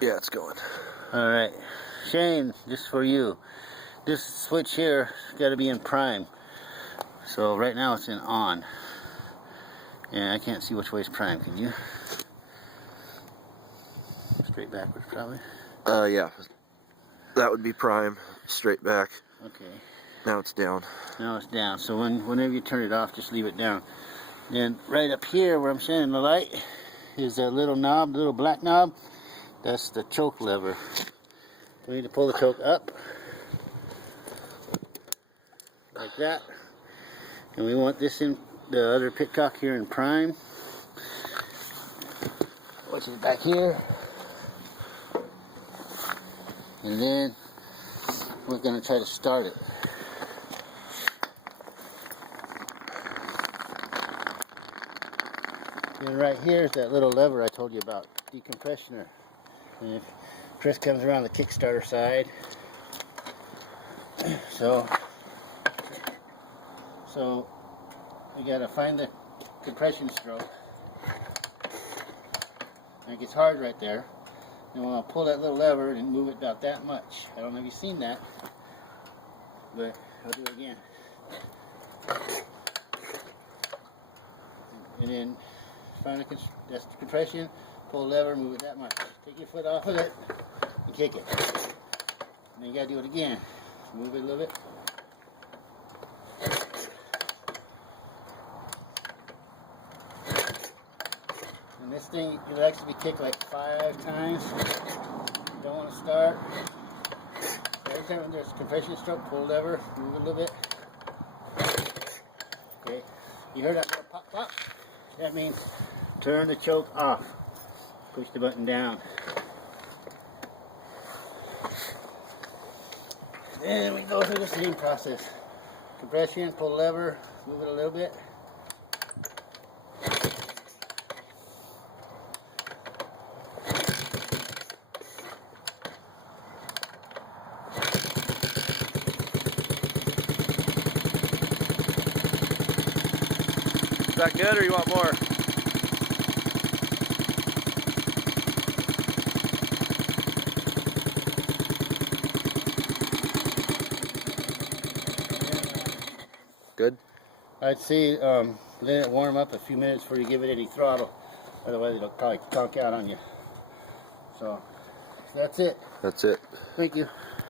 Yeah, it's going. Alright. Shane, just for you. This switch here has got to be in prime. So right now it's in on. And I can't see which way is prime, can you? Straight backwards probably. Yeah. That would be prime. Straight back. Okay. Now it's down. Now it's down. So whenever you turn it off, just leave it down. Then right up here where I'm shining the light is that little knob, little black knob. That's the choke lever. We need to pull the choke up like that. And we want this in the other pitcock here in prime, which is back here. And then we're going to try to start it. And right here is that little lever I told you about, decompressioner. And if Chris comes around the Kickstarter side, so we gotta find the compression stroke. And it gets hard right there. And we'll pull that little lever and move it about that much. I don't know if you've seen that, but I'll do it again. And then find that's the compression, pull the lever, move it that much. Take your foot off of it and kick it. And then you gotta do it again. Move it a little bit. And this thing, it likes to be kicked like 5 times. You don't want to start. So every time there's a compression stroke, pull the lever, move it a little bit. Okay, you heard that little pop pop? That means turn the choke off. Push the button down. Then we go through the same process. Compression, pull the lever, move it a little bit. Is that good or you want more? Good? I'd say let it warm up a few minutes before you give it any throttle. Otherwise it'll probably conk out on you. So that's it. That's it. Thank you.